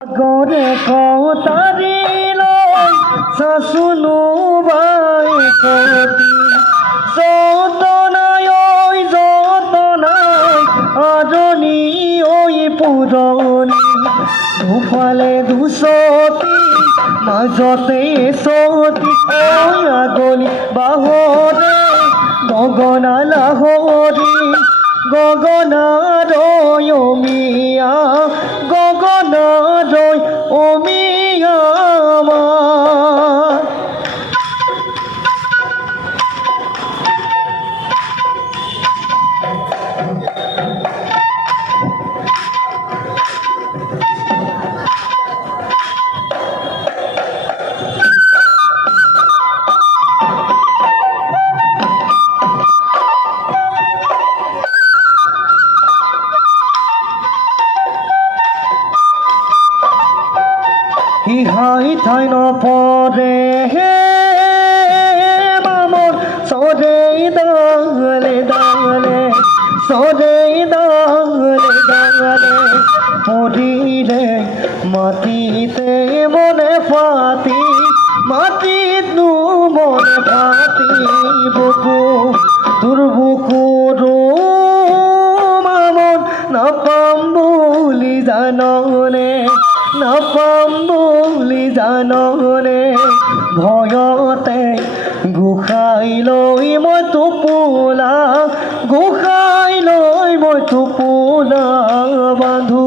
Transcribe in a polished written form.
গরে কৌতারিল শাশুনু বাই কতি যতনায় ওই যতনায় আজনি ওই পুরনি দুফালে দুসতি মাজতে সতি ওই আগলি বাহরে গগনা লাহরি গগনারয় মিয়া গগনারয় ও মিয়া আমার ইহাই ঠাই নপরে হে মামর সরে দালে দালে সরে দালে দালে পড়িলে মাটিতে মনে ফাতি মাটিত নু মনে ফাতি বুকু তোর বুকু রো মামন নাপাম বলি জাননে নাপাম বলি জাননে ভয়তে গোসাই লৈ মই টোপোলা গোসাই লৈ মই টোপোলা বান্ধো